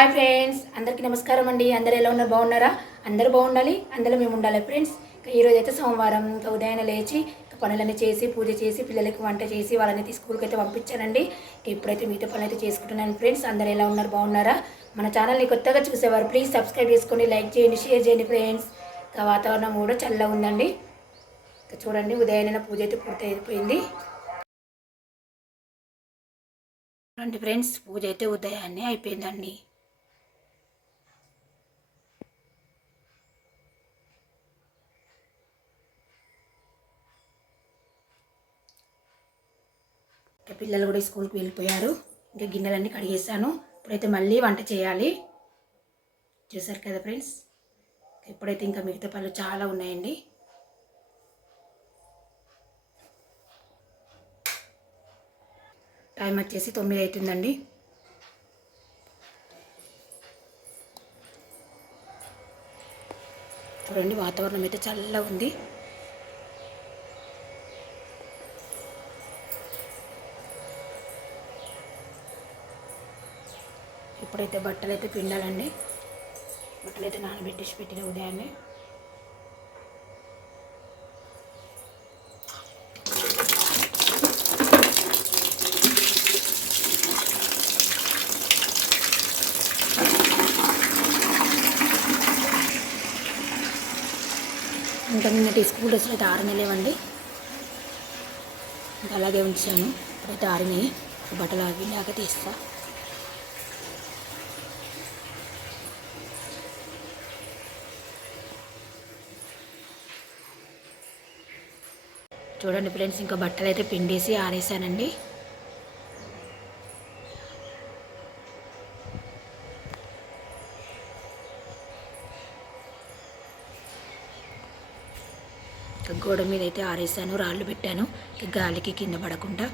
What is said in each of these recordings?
Hi friends, అందరికీ నమస్కారం అండి. అందరు ఎలా ఉన్నారు? బాగున్నారా? అందరూ బాగుండాలి, అందులో మేము ఉండాలి ఫ్రెండ్స్. ఈరోజు అయితే సోమవారం, ఉదయాన్నే లేచి పనులన్నీ చేసి పూజ చేసి పిల్లలకి వంట చేసి వాళ్ళని స్కూల్కి అయితే పంపించానండి. ఇప్పుడైతే మిగతా పనులు అయితే చేసుకుంటున్నాను ఫ్రెండ్స్. అందరు ఎలా ఉన్నారు? బాగున్నారా? మన ఛానల్ని కొత్తగా చూసేవారు ప్లీజ్ సబ్స్క్రైబ్ చేసుకోండి, లైక్ చేయండి, షేర్ చేయండి ఫ్రెండ్స్. వాతావరణం కూడా చల్లగా ఉందండి. చూడండి, ఉదయాన్నే పూజ అయితే పూర్తి అయిపోయింది. రండి ఫ్రెండ్స్, పూజ అయితే ఉదయాన్నే అయిపోయిందండి. పిల్లలు కూడా స్కూల్కి వెళ్ళిపోయారు. ఇంకా గిన్నెలన్నీ కడిగేసాను. ఇప్పుడైతే మళ్ళీ వంట చేయాలి. చూసారు కదా ఫ్రెండ్స్, ఇప్పుడైతే ఇంకా మిగతా పనులు చాలా ఉన్నాయండి. టైం వచ్చేసి 9 అవుతుందండి. చూడండి, వాతావరణం అయితే చల్లగా ఉంది. ఇప్పుడైతే బట్టలు అయితే పిండాలండి. బట్టలు అయితే నానబెట్టేసి పెట్టిన ఉదయాన్నే. ఇంకా నిన్నటి స్కూల్ డ్రెస్సులు అయితే ఆరనేలేవండి. ఇంకా అలాగే ఉంచాను. ఇప్పుడైతే ఆరినాయి. బట్టలు ఆరినాక తీస్తా. చూడండి ఫ్రెండ్స్, ఇంకా బట్టలు అయితే పిండేసి ఆరేసానండి. గోడ మీద అయితే ఆరేసాను, రాళ్ళు పెట్టాను గాలికి కింద పడకుండా.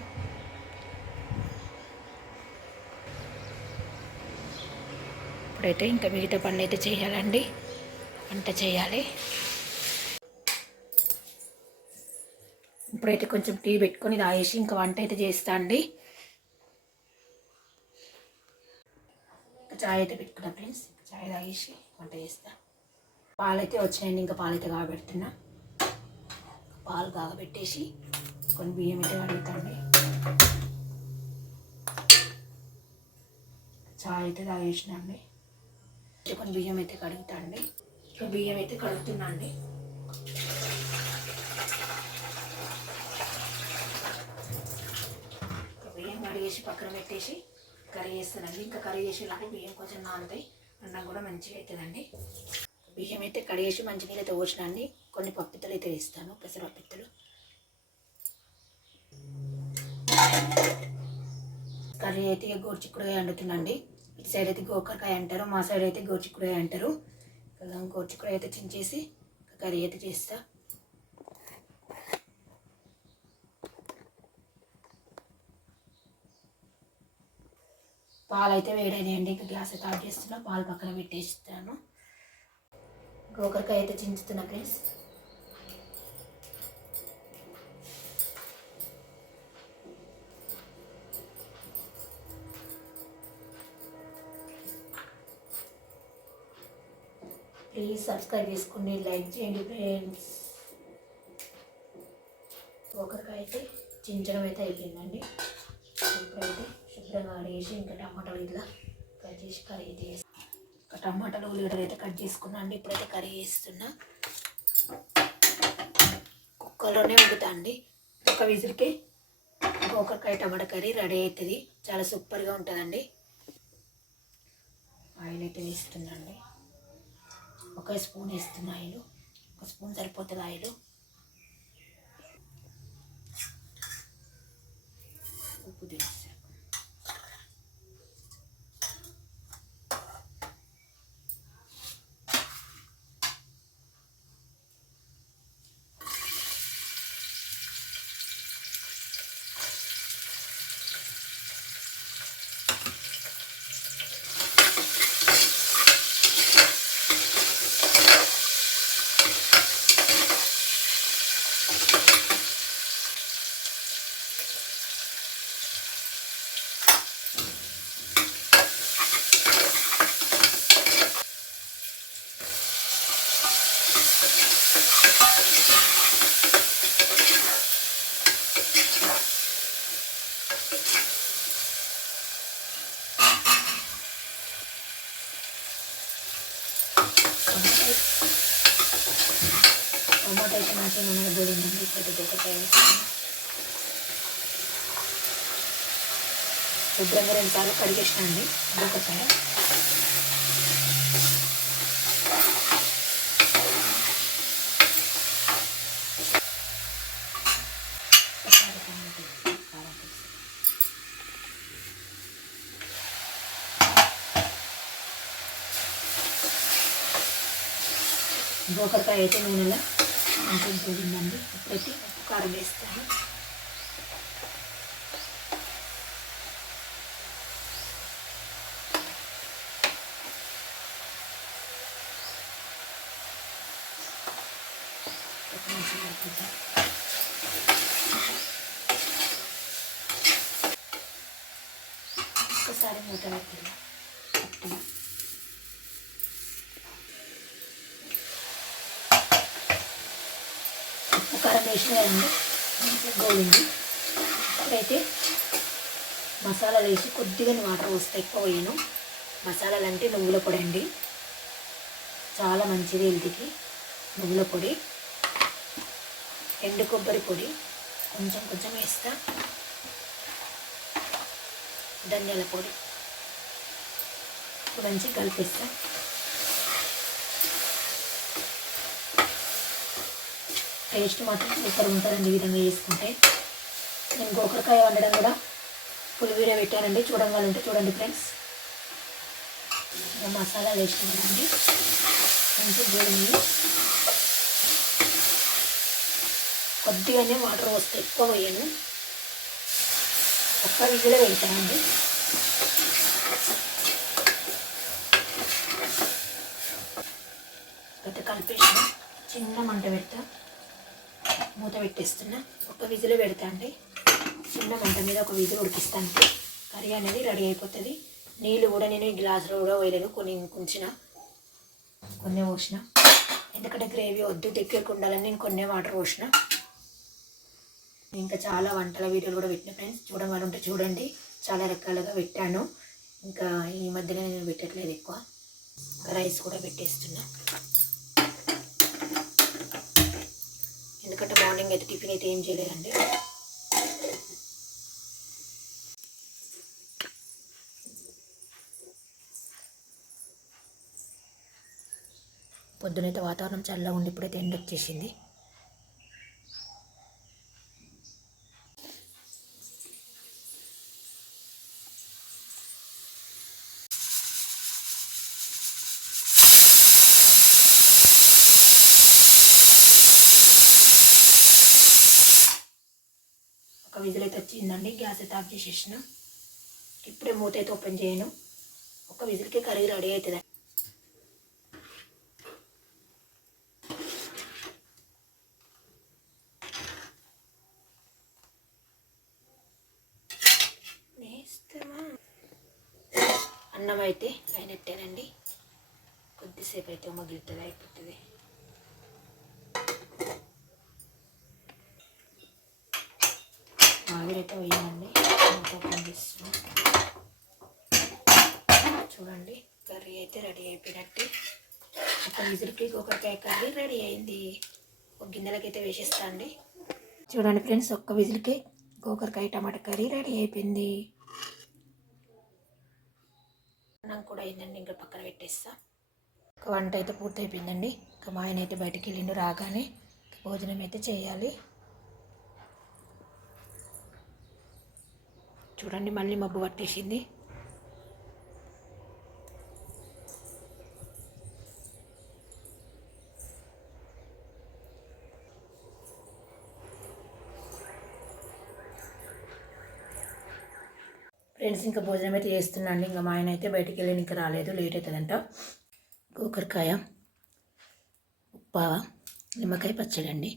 ఇప్పుడైతే ఇంకా మిగతా పనులు అయితే చేయాలండి. వంట చేయాలి. ఇప్పుడైతే కొంచెం టీ పెట్టుకొని తాగేసి ఇంకా వంట అయితే చేస్తా అండి. చాయ్ అయితే పెట్టుకున్నా ఫ్రెండ్స్. చాయ్ తాగేసి వంట చేస్తా. పాలైతే వచ్చినాయండి. ఇంకా పాలైతే కాగబెడుతున్నా. పాలు కాగబెట్టేసి కొన్ని బియ్యం అయితే కడుగుతాండి. చాయ్ అయితే తాగేసిన అండి. కొన్ని బియ్యం అయితే కడుగుతాండి. ఇంకా బియ్యం అయితే కడుగుతున్నా అండి. బియ్యం కడిగేసి పక్కన పెట్టేసి కర్రీ చేస్తానండి. ఇంకా కర్రీ చేసేలాగా బియ్యం కొంచెం నానుతాయి, అన్నం కూడా మంచిగా అవుతుందండి. బియ్యం అయితే కడిగేసి మంచినీళ్ళు అయితే పోసినండి. కొన్ని పప్పిత్తలు అయితే వేస్తాను, పెసరపప్పిత్తలు. కర్రీ అయితే గోరుచిక్కుడుకాయ వండుతుందండి. ఇటు సైడ్ అయితే గోకరకాయ అంటారు, మా సైడ్ అయితే గోరుచిక్కుడుకాయ అంటారు. గోరుచిక్కుడుకాయ అయితే చించేసి కర్రీ అయితే చేస్తా. పాలు అయితే వేడైనాయండి. ఇంకా గ్యాస్ అయితే ఆఫ్ చేస్తున్నా. పాలు పక్కన పెట్టేస్తాను. గోకరకాయ అయితే చించుతున్నా ఫ్రెండ్స్. ప్లీజ్ సబ్స్క్రైబ్ చేసుకోండి, లైక్ చేయండి ఫ్రెండ్స్. గోకరకాయ అయితే చించడం అయితే అయిపోయిందండి. ఇప్పుడైతే శుభ్రంగా అడిగేసి ఇంకా టమాటాలు ఇట్లా కట్ చేసి కర్రీ చేసి ఇంకా టమాటాలు ఉల్లిగడ్డలు అయితే కట్ చేసుకున్నా అండి. ఇప్పుడైతే కర్రీ చేస్తున్నా. కుక్కర్లోనే వండుతా అండి. ఒక విజిల్కి గోకరకాయ టమాటా కర్రీ రెడీ అవుతుంది. చాలా సూపర్గా ఉంటుందండి. ఆయిల్ అయితే వేస్తుందండి. ఒక స్పూన్ వేస్తున్నా ఆయిల్. ఒక స్పూన్ సరిపోతుంది ఆయిల్. ఉప్పు వేస్తాను. టమాటా అయితే మంచిగా నూనె పోయిందండి. ఇప్పుడైతే గోకరకాయ వేస్తాను. శుభ్రంగా 2 సార్లు కడిగేసిన అండి గోకరకాయ. గోకరకాయ అయితే నూనెలో మంచిగా పోయిందండి. ఇప్పుడైతే ఉప్పు కారం వేస్తాను. ఒకసారి మూత పెట్టాలి. ఉప్పు కారం వేసిన కదండి, మంచిగా గోలింది. ఇప్పుడైతే మసాలాలు వేసి కొద్దిగా వాటర్ పోస్తే, ఎక్కువ వేయను. మసాలాలు అంటే నువ్వుల పొడి అండి, చాలా మంచిది హెల్త్కి. నువ్వుల పొడి, ఎండు కొబ్బరి పొడి కొంచెం కొంచెం వేస్తా, ధనియాల పొడి మంచిగా కలిపిస్తా. టేస్ట్ మాత్రం సూపర్ ఉంటుందండి ఈ విధంగా చేసుకుంటే. నేను గోకరకాయ వండడం కూడా ఫుల్ వీడియో పెట్టానండి, చూడడం వాళ్ళు ఉంటే చూడండి ఫ్రెండ్స్. మసాలా వేసినామండి, మంచిగా గోలింది. కొద్దిగానే వాటర్ వస్తే, ఎక్కువ వేయను. ఒక్క విజిలే పెడతానండి. అయితే కలిపేసిన, చిన్న మంట పెడతా, మూత పెట్టేస్తున్నా. ఒక్క విజిలే పెడతా అండి, చిన్న మంట మీద ఒక విజిల్ ఉడికిస్తాను. కర్రీ అనేది రెడీ అయిపోతుంది. నీళ్ళు కూడా నేను ఈ గ్లాసులో కూడా వేయలేదు, కొన్ని పోసిన. ఎందుకంటే గ్రేవీ వద్దు, దగ్గరకు ఉండాలని నేను కొన్ని వాటర్ పోసిన. ఇంకా చాలా వంటల వీడియోలు కూడా పెట్టిన ఫ్రెండ్స్, చూడడం వాళ్ళు ఉంటే చూడండి. చాలా రకాలుగా పెట్టాను. ఇంకా ఈ మధ్యలో నేను పెట్టట్లేదు ఎక్కువ. రైస్ కూడా పెట్టేస్తున్నా, ఎందుకంటే మార్నింగ్ అయితే టిఫిన్ అయితే ఏం చేయలేదండి. పొద్దునైతే వాతావరణం చల్లగా ఉండి ఇప్పుడైతే ఎండ వచ్చేసింది. ఒక విజిల్ అయితే వచ్చిందండి, గ్యాస్ అయితే ఆఫ్ చేసేసిన. ఇప్పుడే మూత అయితే ఓపెన్ చేయను. ఒక విజిల్కి కర్రీ రెడీ అవుతుంది. అన్నం అయితే అయినట్టేనండి, కొద్దిసేపు అయితే మగ్గుతుంది, అయిపోతుంది. ఆవిరైతే వేయండి, చూడండి. కర్రీ అయితే రెడీ అయిపోయినట్టు. ఒక విజిల్కి గోకరకాయ కర్రీ రెడీ అయింది. ఒక గిన్నెలకైతే వేసేస్తా అండి. చూడండి ఫ్రెండ్స్, ఒక్క విజిల్కి గోకరకాయ టమాటా కర్రీ రెడీ అయిపోయింది. అన్నం కూడా అయిందండి, ఇంకా పక్కన పెట్టేస్తా. ఒక వంట అయితే పూర్తి అయిపోయిందండి. ఇంకా మా ఆయన అయితే బయటికి వెళ్ళిండు, రాగానే భోజనం అయితే చేయాలి. చూడండి, మళ్ళీ మబ్బు పట్టేసింది. ఫ్రెండ్స్, ఇంకా భోజనం అయితే చేస్తున్నా అండి. ఇంకా మా ఆయన అయితే బయటికి వెళ్ళి ఇంకా రాలేదు, లేట్ అవుతుందంట. గోకరకాయ, ఉప్పావ, నిమ్మకాయ పచ్చడి అండి.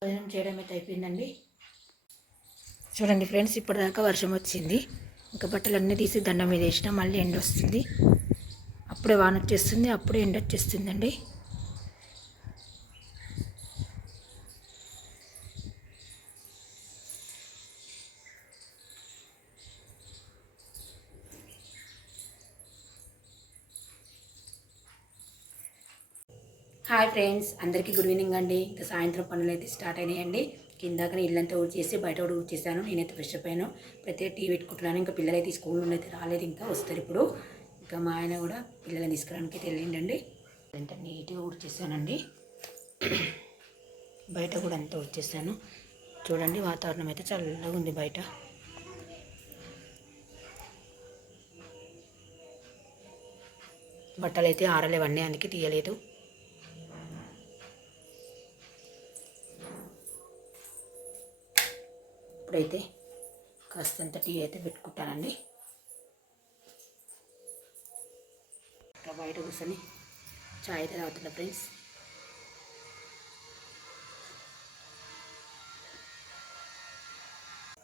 భోజనం చేయడం అయితే అయిపోయిందండి. చూడండి ఫ్రెండ్స్, ఇప్పటిదాకా వర్షం వచ్చింది. ఇంకా బట్టలన్నీ తీసి దండం మీద వేసిన మళ్ళీ ఎండ వస్తుంది. అప్పుడే వాన వచ్చేస్తుంది, అప్పుడే ఎండ వచ్చేస్తుందండి. హాయ్ ఫ్రెండ్స్, అందరికీ గుడ్ ఈవినింగ్ అండి. ఇంకా సాయంత్రం పనులు అయితే స్టార్ట్ అయినాయండి. కిందాకనే ఇల్లంతా ఊడ్చేసి బయట కూడా ఊడ్చేసాను. నేనైతే ఫ్రెష్ అప్ అయ్యాను. ప్రతి టీ పెట్టుకుంటున్నాను. ఇంకా పిల్లలైతే స్కూల్ నుండి అయితే రాలేదు, ఇంకా వస్తారు ఇప్పుడు. ఇంకా మా ఆయన కూడా పిల్లల్ని తీసుకురావడానికి అయితే వెళ్ళిండండి. అంతా నీట్గా ఊడ్చేసానండి. బయట కూడా అంతా ఊడ్చేసాను. చూడండి, వాతావరణం అయితే చల్లగా ఉంది బయట. బట్టలు అయితే ఆరలేవన్నీ, అందుకే తీయలేదు. ఇప్పుడైతే కాస్తంత టీ అయితే పెట్టుకుంటానండి. ఇంకా బయట కూర్చొని చాయ్ అయితే తాగుతున్నా ఫ్రెండ్స్.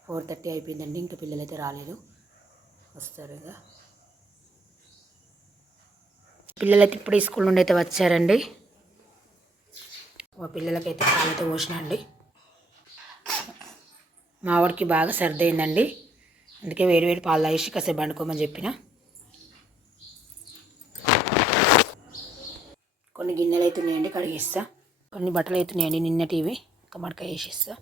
ఫోర్ 4:30 అయిపోయిందండి. ఇంకా పిల్లలు అయితే రాలేదు, వస్తారు. ఇక పిల్లలైతే ఇప్పుడు స్కూల్ నుండి అయితే వచ్చారండి. మా పిల్లలకైతే పాలైతే పోసిన అండి. మా వాడికి బాగా సర్ది అయిందండి, అందుకే వేడి పాలు తాగేసి కాసేపు పండుకోమని చెప్పిన. కొన్ని గిన్నెలు అవుతున్నాయండి, కడిగిస్తా. కొన్ని బట్టలు అవుతున్నాయండి, నిన్నటివి. ఇంకా మడక వేసిస్తా.